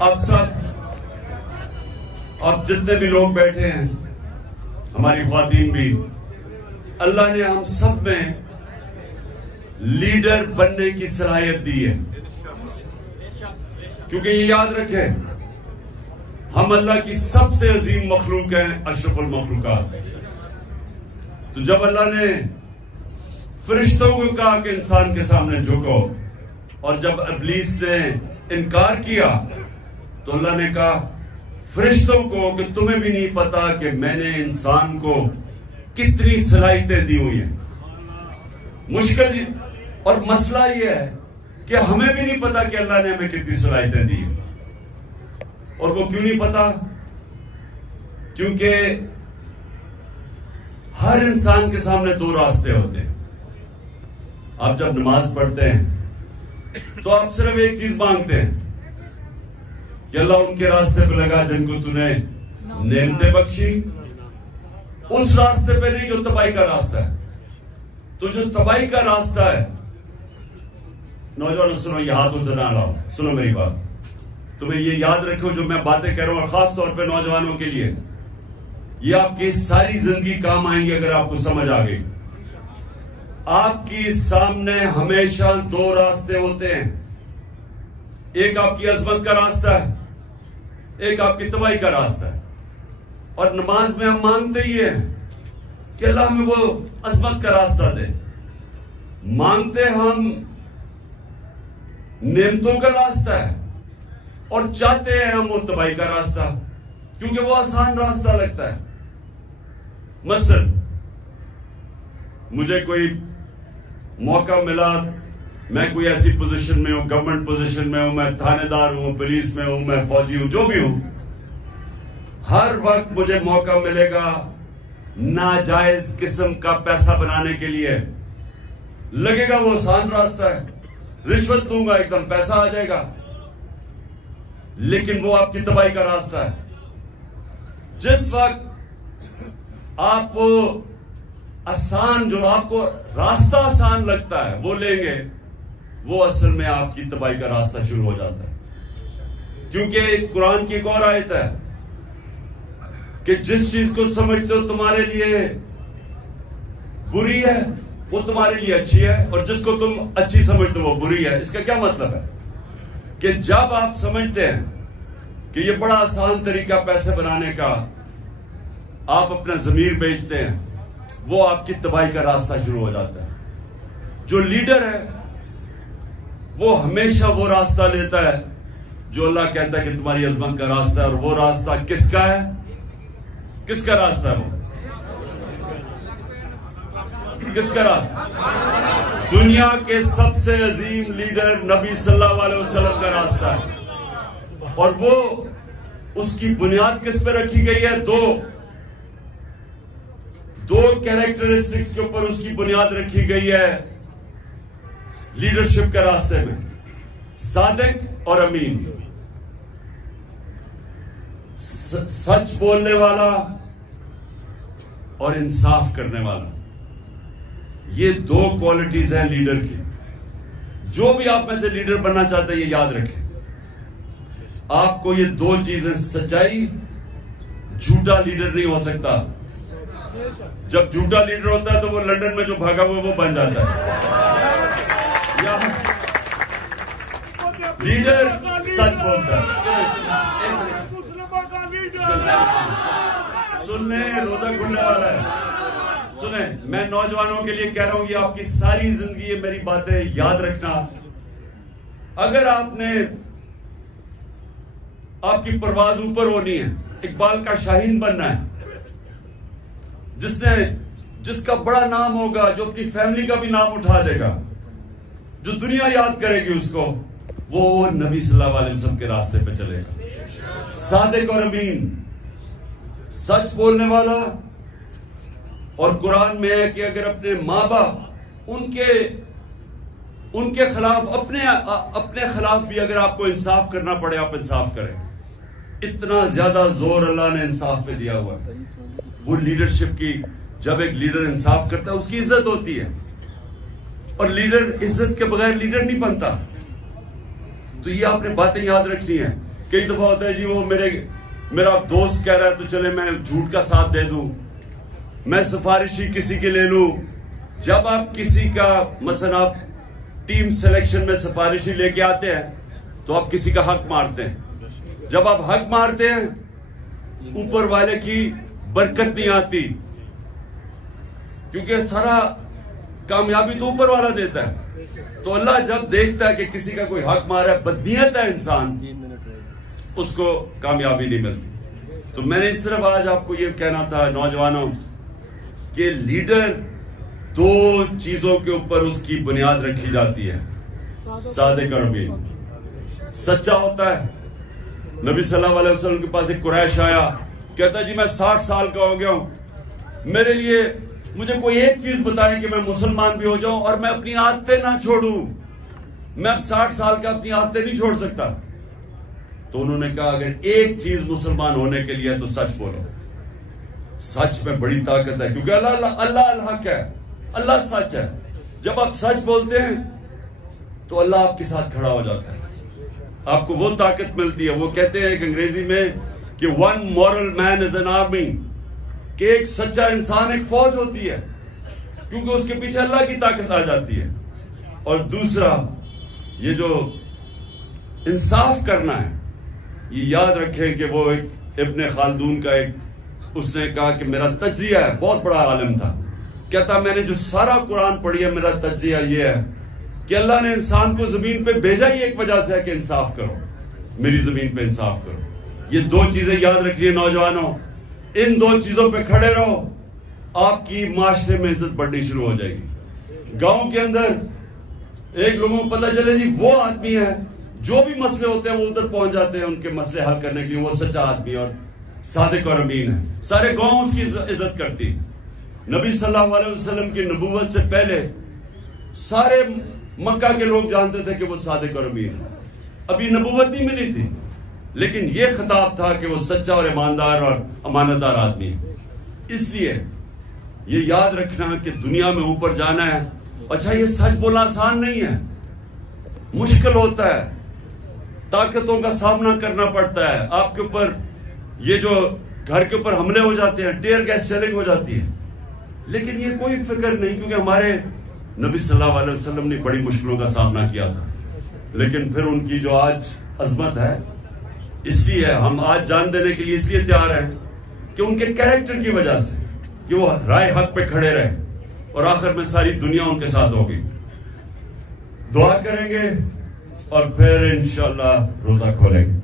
اب جتنے بھی لوگ بیٹھے ہیں، ہماری خواتین بھی، اللہ نے ہم سب میں لیڈر بننے کی صلاحیت دی ہے. کیونکہ یہ یاد رکھیں، ہم اللہ کی سب سے عظیم مخلوق ہیں، اشرف المخلوقات. تو جب اللہ نے فرشتوں کو کہا کہ انسان کے سامنے جھکو، اور جب ابلیس نے انکار کیا تو اللہ نے کہا فرشتوں کو کہ تمہیں بھی نہیں پتا کہ میں نے انسان کو کتنی صلاحیتیں دی ہوئی ہیں. مشکل اور مسئلہ یہ ہے کہ ہمیں بھی نہیں پتا کہ اللہ نے ہمیں کتنی صلاحیتیں دی ہیں. اور وہ کیوں نہیں پتا؟ کیونکہ ہر انسان کے سامنے دو راستے ہوتے ہیں. آپ جب نماز پڑھتے ہیں تو آپ صرف ایک چیز مانگتے ہیں کہ اللہ ان کے راستے پہ لگا جن کو تو نے نعمتیں بخشی. اس راستے پہ نہیں جو تباہی کا راستہ ہے. تو جو تباہی کا راستہ ہے، نوجوانوں سنو، یہ ہاتھ ادھر نہ لاؤ، سنو میری بات. تمہیں یہ یاد رکھو جو میں باتیں کہہ رہا ہوں، اور خاص طور پہ نوجوانوں کے لیے یہ آپ کی ساری زندگی کام آئیں گی اگر آپ کو سمجھ آ گئی. آپ کی سامنے ہمیشہ دو راستے ہوتے ہیں. ایک آپ کی عظمت کا راستہ ہے، ایک آپ کی تباہی کا راستہ ہے. اور نماز میں ہم مانگتے ہی ہیں کہ اللہ ہمیں وہ عظمت کا راستہ دے. مانگتے ہم نعمتوں کا راستہ ہے، اور چاہتے ہیں ہم وہ تباہی کا راستہ، کیونکہ وہ آسان راستہ لگتا ہے. مثلا مجھے کوئی موقع ملا، میں کوئی ایسی پوزیشن میں ہوں، گورنمنٹ پوزیشن میں ہوں، میں تھانے دار ہوں، پولیس میں ہوں، میں فوجی ہوں، جو بھی ہوں، ہر وقت مجھے موقع ملے گا ناجائز قسم کا پیسہ بنانے کے لیے. لگے گا وہ آسان راستہ ہے، رشوت دوں گا ایک دم پیسہ آ جائے گا. لیکن وہ آپ کی تباہی کا راستہ ہے. جس وقت آپ وہ آسان، جو آپ کو راستہ آسان لگتا ہے وہ لیں گے، وہ اصل میں آپ کی تباہی کا راستہ شروع ہو جاتا ہے. کیونکہ قرآن کی ایک اور آیت ہے کہ جس چیز کو سمجھتے ہو تمہارے لیے بری ہے وہ تمہارے لیے اچھی ہے، اور جس کو تم اچھی سمجھتے ہو وہ بری ہے. اس کا کیا مطلب ہے؟ کہ جب آپ سمجھتے ہیں کہ یہ بڑا آسان طریقہ پیسے بنانے کا، آپ اپنا ضمیر بیچتے ہیں، وہ آپ کی تباہی کا راستہ شروع ہو جاتا ہے. جو لیڈر ہے وہ ہمیشہ وہ راستہ لیتا ہے جو اللہ کہتا ہے کہ تمہاری عظمت کا راستہ ہے. اور وہ راستہ کس کا ہے؟ کس کا راستہ ہے؟ وہ کس کا راستہ؟ دنیا کے سب سے عظیم لیڈر نبی صلی اللہ علیہ وسلم کا راستہ ہے. اور وہ اس کی بنیاد کس پہ رکھی گئی ہے؟ دو کیریکٹرسٹکس کے اوپر اس کی بنیاد رکھی گئی ہے لیڈرشپ کے راستے میں: صادق اور امین. سچ بولنے والا اور انصاف کرنے والا. یہ دو کوالٹیز ہیں لیڈر کی. جو بھی آپ میں سے لیڈر بننا چاہتا ہے یہ یاد رکھیں، آپ کو یہ دو چیزیں، سچائی، جھوٹا لیڈر نہیں ہو سکتا. جب جھوٹا لیڈر ہوتا ہے تو وہ لندن میں جو بھاگا ہوا وہ بن جاتا ہے. لیڈر سچ بولتا ہے. سننے روزہ کھلنے والا ہے. سنیں، میں نوجوانوں کے لیے کہہ رہا ہوں، یہ آپ کی ساری زندگی یہ میری باتیں یاد رکھنا. اگر آپ کی پرواز اوپر ہونی ہے، اقبال کا شاہین بننا ہے، جس کا بڑا نام ہوگا، جو اپنی فیملی کا بھی نام اٹھا دے گا، جو دنیا یاد کرے گی اس کو، وہ نبی صلی اللہ علیہ وسلم کے راستے پہ چلے گا. صادق اور امین، سچ بولنے والا. اور قرآن میں ہے کہ اگر اپنے ماں باپ ان کے خلاف، اپنے خلاف بھی اگر آپ کو انصاف کرنا پڑے، آپ انصاف کریں. اتنا زیادہ زور اللہ نے انصاف پہ دیا ہوا ہے. وہ لیڈرشپ کی، جب ایک لیڈر انصاف کرتا ہے اس کی عزت ہوتی ہے، اور لیڈر عزت کے بغیر لیڈر نہیں بنتا. تو یہ آپ نے باتیں یاد رکھنی ہیں. کئی دفعہ ہوتا ہے جی وہ میرا دوست کہہ رہا ہے تو چلے میں جھوٹ کا ساتھ دے دوں، میں سفارشی کسی کے لے لوں. جب آپ کسی کا مثلا آپ ٹیم سلیکشن میں سفارشی لے کے آتے ہیں تو آپ کسی کا حق مارتے ہیں. جب آپ حق مارتے ہیں اوپر والے کی برکت نہیں آتی، کیونکہ سارا کامیابی تو اوپر والا دیتا ہے. تو اللہ جب دیکھتا ہے کہ کسی کا کوئی حق مارا ہے، بدنیت ہے انسان، اس کو کامیابی نہیں ملتی. تو میں نے صرف آج آپ کو یہ کہنا تھا نوجوانوں کہ لیڈر دو چیزوں کے اوپر اس کی بنیاد رکھی جاتی ہے. صادق اور امین، سچا ہوتا ہے. نبی صلی اللہ علیہ وسلم کے پاس ایک قریش آیا، کہتا جی میں 60 سال کا ہو گیا ہوں، میرے لیے مجھے کوئی ایک چیز بتائیں کہ میں مسلمان بھی ہو جاؤں اور میں اپنی عادتیں نہ چھوڑوں. میں اب 60 سال کا اپنی عادتیں نہیں چھوڑ سکتا. تو انہوں نے کہا اگر ایک چیز مسلمان ہونے کے لیے تو سچ بولو. سچ میں بڑی طاقت ہے، کیونکہ اللہ الحق ہے، اللہ سچ ہے. جب آپ سچ بولتے ہیں تو اللہ آپ کے ساتھ کھڑا ہو جاتا ہے، آپ کو وہ طاقت ملتی ہے. وہ کہتے ہیں کہ انگریزی میں کہ one moral man is an army, کہ ایک سچا انسان ایک فوج ہوتی ہے، کیونکہ اس کے پیچھے اللہ کی طاقت آ جاتی ہے. اور دوسرا یہ جو انصاف کرنا ہے، یہ یاد رکھیں کہ وہ ایک ابن خلدون کا اس نے کہا کہ میرا تجزیہ ہے، بہت بڑا عالم تھا، کہتا میں نے جو سارا قرآن پڑھی ہے میرا تجزیہ یہ ہے کہ اللہ نے انسان کو زمین پہ بھیجا ہی ایک وجہ سے ہے کہ انصاف کرو، میری زمین پہ انصاف کرو. یہ دو چیزیں یاد رکھیے نوجوانوں، ان دو چیزوں پہ کھڑے رہو، آپ کی معاشرے میں عزت بڑھنی شروع ہو جائے گی. گاؤں کے اندر ایک لوگوں کو پتہ چلے جی وہ آدمی ہے، جو بھی مسئلے ہوتے ہیں وہ ادھر پہنچ جاتے ہیں ان کے مسئلے حل کرنے کے لیے، وہ سچا آدمی اور صادق اور امین ہے. سارے گاؤں اس کی عزت کرتی. نبی صلی اللہ علیہ وسلم کی نبوت سے پہلے سارے مکہ کے لوگ جانتے تھے کہ وہ صادق اور امین ہے. ابھی نبوت نہیں ملی تھی، لیکن یہ خطاب تھا کہ وہ سچا اور ایماندار اور امانت دار آدمی ہے. اس لیے یہ یاد رکھنا کہ دنیا میں اوپر جانا ہے. اچھا یہ سچ بولنا آسان نہیں ہے، مشکل ہوتا ہے، طاقتوں کا سامنا کرنا پڑتا ہے. آپ کے اوپر یہ جو گھر کے اوپر حملے ہو جاتے ہیں، ٹیئر گیس شیلنگ ہو جاتی ہے، لیکن یہ کوئی فکر نہیں، کیونکہ ہمارے نبی صلی اللہ علیہ وسلم نے بڑی مشکلوں کا سامنا کیا تھا. لیکن پھر ان کی جو آج عظمت ہے، اس لیے ہم آج جان دینے کے لیے اس لیے تیار ہیں کہ ان کے کیریکٹر کی وجہ سے کہ وہ رائے حق پہ کھڑے رہے اور آخر میں ساری دنیا ان کے ساتھ ہوگی. دعا کریں گے اور پھر انشاءاللہ روزہ کھولیں گے.